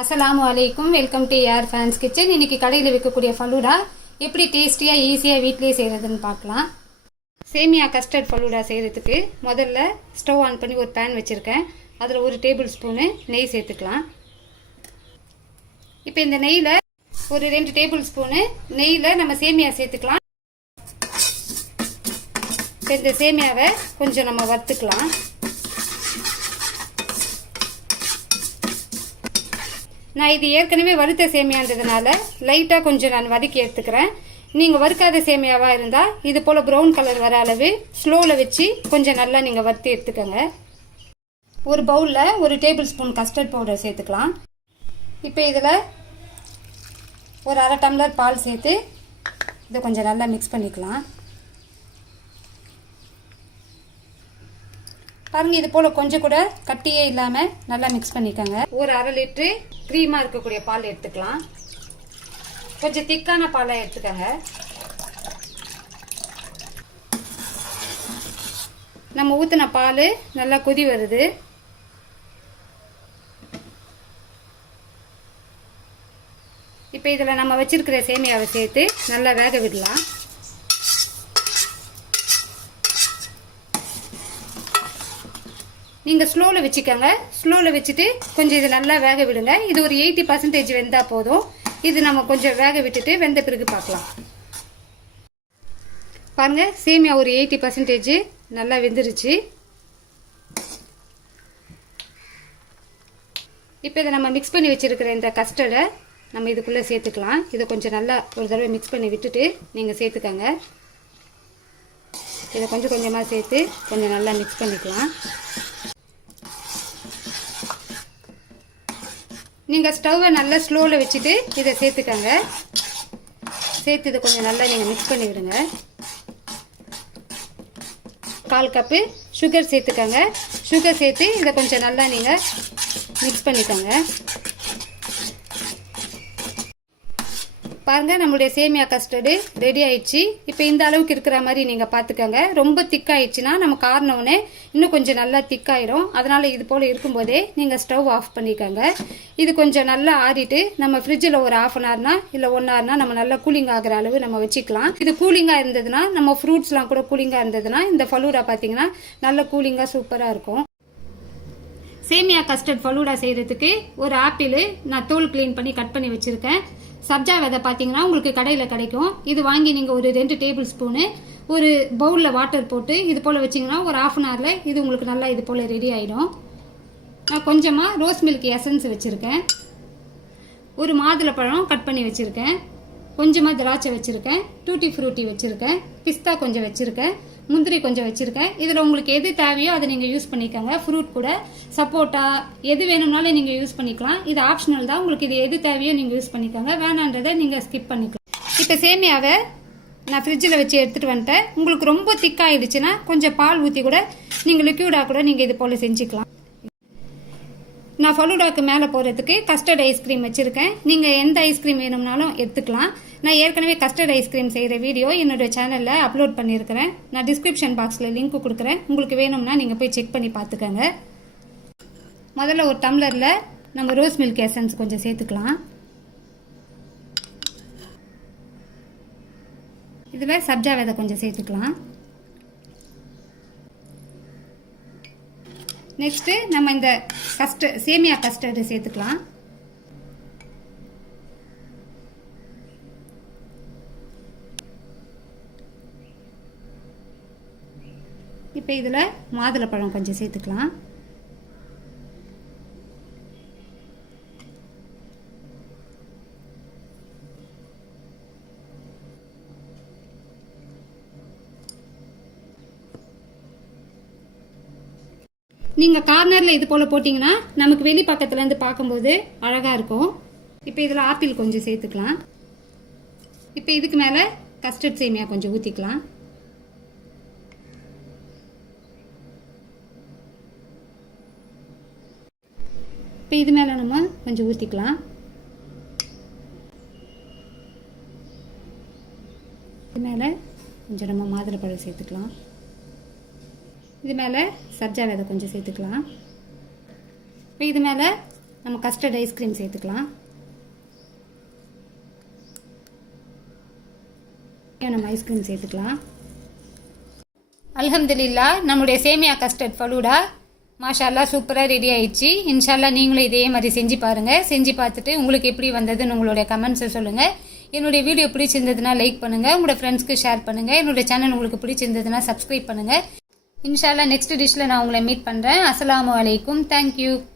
அஸ்ஸலாமு அலைக்கும். Welcome to air fans kitchen. இன்னைக்கு கடையில் விற்கக்கூடிய ஃபலூடா எப்படி டேஸ்டியாக ஈஸியாக வீட்டிலே செய்கிறதுன்னு பார்க்கலாம். சேமியா கஸ்டர்ட் ஃபலூடா செய்கிறதுக்கு முதல்ல ஸ்டவ் ஆன் பண்ணி ஒரு பேன் வச்சுருக்கேன். அதில் 1 டேபிள் ஸ்பூனு நெய் சேர்த்துக்கலாம். இப்போ இந்த நெய்யில் ஒரு 2 டேபிள் ஸ்பூனு நெய்யில் நம்ம சேமியா சேர்த்துக்கலாம். இப்போ இந்த சேமியாவை கொஞ்சம் நம்ம வறுத்துக்கலாம். நான் இது ஏற்கனவே வறுத்த சேமியான்றதுனால லைட்டாக கொஞ்சம் நான் வதக்கி எடுத்துக்கிறேன். நீங்கள் வறுக்காத சேமியாவாக இருந்தால் இது போல் ப்ரௌன் கலர் வர அளவு ஸ்லோவில் வச்சு கொஞ்சம் நல்லா நீங்கள் வறுத்து எடுத்துக்கோங்க. ஒரு பவுலில் 1 டேபிள் ஸ்பூன் கஸ்டர்ட் பவுடர் சேர்த்துக்கலாம். இப்போ இதில் ஒரு அரை டம்ளர் பால் சேர்த்து இதை கொஞ்சம் நல்லா மிக்ஸ் பண்ணிக்கலாம். பாருங்கள், இது போல் கொஞ்சம் கூட கட்டியே இல்லாமல் நல்லா மிக்ஸ் பண்ணிக்கோங்க. ஒரு அரை லிட்ரு க்ரீமாக இருக்கக்கூடிய பால் எடுத்துக்கலாம். கொஞ்சம் திக்கான பாலாக எடுத்துக்கோங்க. நம்ம ஊற்றின பால் நல்லா கொதி வருது. இப்போ இதில் நம்ம வச்சிருக்கிற சேமியாவை சேர்த்து நல்லா வேக விடலாம். நீங்கள் ஸ்லோவில் வச்சுக்கோங்க. ஸ்லோவில் வச்சுட்டு கொஞ்சம் இது நல்லா வேக விடுங்க. இது ஒரு 80% வெந்தால் போதும். இது நம்ம கொஞ்சம் வேக விட்டுட்டு வெந்த பிறகு பார்க்கலாம். பாருங்கள், சேமியா ஒரு 80% நல்லா வெந்துருச்சு. இப்போ இதை நம்ம மிக்ஸ் பண்ணி வச்சுருக்கிற இந்த கஸ்டர்டை நம்ம இதுக்குள்ளே சேர்த்துக்கலாம். இதை கொஞ்சம் நல்லா ஒரு தடவை மிக்ஸ் பண்ணி விட்டுட்டு நீங்கள் சேர்த்துக்கோங்க. இதை கொஞ்சம் கொஞ்சமாக சேர்த்து கொஞ்சம் நல்லா மிக்ஸ் பண்ணிக்கலாம். நீங்கள் ஸ்டவ்வை நல்லா ஸ்லோவில் வச்சுட்டு இதை சேர்த்துக்கங்க. சேர்த்து இதை கொஞ்சம் நல்லா நீங்கள் மிக்ஸ் பண்ணி விடுங்க. 1/4 கப்பு சுகர் சேர்த்துக்கங்க. சுகர் சேர்த்து இதை கொஞ்சம் நல்லா நீங்கள் மிக்ஸ் பண்ணிக்கோங்க. பாருங்கள், நம்மளுடைய சேமியா கஸ்டர்டு ரெடி ஆயிடுச்சு. இப்போ இந்த அளவுக்கு இருக்கிற மாதிரி நீங்கள் பார்த்துக்கோங்க. ரொம்ப திக்காயிடுச்சுன்னா நம்ம காரணம்னே இன்னும் கொஞ்சம் நல்லா திக்காயிடும். அதனால் இது போல் இருக்கும்போதே நீங்கள் ஸ்டவ் ஆஃப் பண்ணிக்கோங்க. இது கொஞ்சம் நல்லா ஆறிட்டு நம்ம ஃப்ரிட்ஜில் ஒரு 1/2 ஹவர்னா இல்லை 1 ஹவர்னா நம்ம நல்லா கூலிங் ஆகிற அளவு நம்ம வச்சுக்கலாம். இது கூலிங்காக இருந்ததுன்னா, நம்ம ஃப்ரூட்ஸ்லாம் கூட கூலிங்காக இருந்ததுன்னா இந்த ஃபலூடா பார்த்தீங்கன்னா நல்ல கூலிங்காக சூப்பராக இருக்கும். சேமியா கஸ்டர்ட் ஃபலூடா செய்கிறதுக்கு ஒரு ஆப்பிள் நான் தோல் க்ளீன் பண்ணி கட் பண்ணி வச்சுருக்கேன். சப்ஜா விதை பார்த்தீங்கன்னா உங்களுக்கு கடையில் கிடைக்கும். இது வாங்கி நீங்கள் ஒரு 2 டேபிள் ஸ்பூனு ஒரு பவுலில் வாட்டர் போட்டு இது போல் வச்சிங்கன்னா ஒரு 1/2 ஹவரில் இது உங்களுக்கு நல்லா இது போல் ரெடி ஆகிடும். நான் கொஞ்சமாக ரோஸ் மில்க் எசன்ஸ் வச்சுருக்கேன். ஒரு மாதுளப்பழம் கட் பண்ணி வச்சுருக்கேன். கொஞ்சமாக திராட்சை வச்சுருக்கேன். டூட்டி ஃப்ரூட்டி வச்சுருக்கேன். பிஸ்தா கொஞ்சம் வச்சுருக்கேன். முந்திரி கொஞ்சம் வச்சுருக்கேன். இதில் உங்களுக்கு எது தேவையோ அதை நீங்கள் யூஸ் பண்ணிக்கோங்க. ஃப்ரூட் கூட சப்போட்டா எது வேணும்னாலும் நீங்கள் யூஸ் பண்ணிக்கலாம். இது ஆப்ஷனல் தான். உங்களுக்கு இது எது தேவையோ நீங்கள் யூஸ் பண்ணிக்கோங்க. வேணான்றதை நீங்கள் ஸ்கிப் பண்ணிக்கலாம். இப்போ சேமியாவை நான் ஃப்ரிட்ஜில் வச்சு எடுத்துகிட்டு வந்துட்டேன். உங்களுக்கு ரொம்ப திக்காகிடுச்சுன்னா கொஞ்சம் பால் ஊற்றி கூட நீங்கள் லிக்யூடாக கூட நீங்கள் இது போல் செஞ்சுக்கலாம். நான் ஃபலூடாக்கு மேலே போகிறதுக்கு கஸ்டர்ட் ஐஸ்கிரீம் வச்சுருக்கேன். நீங்கள் எந்த ஐஸ்கிரீம் வேணும்னாலும் எடுத்துக்கலாம். நான் ஏற்கனவே கஸ்டர்ட் ஐஸ்கிரீம் செய்கிற வீடியோ என்னோடய சேனலில் அப்லோட் பண்ணியிருக்கிறேன். நான் டிஸ்கிரிப்ஷன் பாக்ஸில் லிங்க் கொடுக்குறேன். உங்களுக்கு வேணும்னா நீங்கள் போய் செக் பண்ணி பார்த்துக்கோங்க. முதல்ல ஒரு டம்ளரில் நம்ம ரோஸ் மில்க் எசன்ஸ் கொஞ்சம் சேர்த்துக்கலாம். இதில் சப்ஜா விதை கொஞ்சம் சேர்த்துக்கலாம். நெக்ஸ்ட்டு நம்ம இந்த சேமியா கஸ்டர்டு சேர்த்துக்கலாம். இப்போ இதில் மாதுளப்பழம் கொஞ்சம் சேர்த்துக்கலாம். நீங்கள் கார்னரில் இது போல் போட்டிங்கன்னா நமக்கு வெளி பக்கத்துலேருந்து பார்க்கும்போது அழகாக இருக்கும். இப்போ இதில் ஆப்பிள் கொஞ்சம் சேர்த்துக்கலாம். இப்போ இதுக்கு மேலே கஸ்டர்ட் சேமியா கொஞ்சம் ஊற்றிக்கலாம். இப்போ இது மேலே நம்ம கொஞ்சம் ஊற்றிக்கலாம். இது மேலே கொஞ்சம் நம்ம மாதுளப்பழம் சேர்த்துக்கலாம். இது மேலே சப்ஜா விதை கொஞ்சம் சேர்த்துக்கலாம். இப்போ இது மேலே நம்ம கஸ்டர்ட் ஐஸ்கிரீம் சேர்த்துக்கலாம். நம்ம ஐஸ்கிரீம் சேர்த்துக்கலாம். அல்ஹம்துலில்லாஹ், நம்முடைய சேமியா கஸ்டர்ட் ஃபலூடா மாஷால்லா சூப்பராக ரெடி ஆயிடுச்சு. இன்ஷால்லா நீங்களும் இதே மாதிரி செஞ்சு பாருங்கள். செஞ்சு பார்த்துட்டு உங்களுக்கு எப்படி வந்ததுன்னு உங்களுடைய கமெண்ட்ஸை சொல்லுங்கள். என்னுடைய வீடியோ பிடிச்சிருந்ததுன்னா லைக் பண்ணுங்கள், உங்களோட ஃப்ரெண்ட்ஸ்க்கு ஷேர் பண்ணுங்கள். என்னுடைய சேனல் உங்களுக்கு பிடிச்சிருந்ததுன்னா சப்ஸ்கிரைப் பண்ணுங்கள். இன்ஷால்லா நெக்ஸ்ட் டிஷ்ஷில் நான் உங்களை மீட் பண்ணுறேன். அஸ்ஸலாமு அலைக்கும். தேங்க்யூ.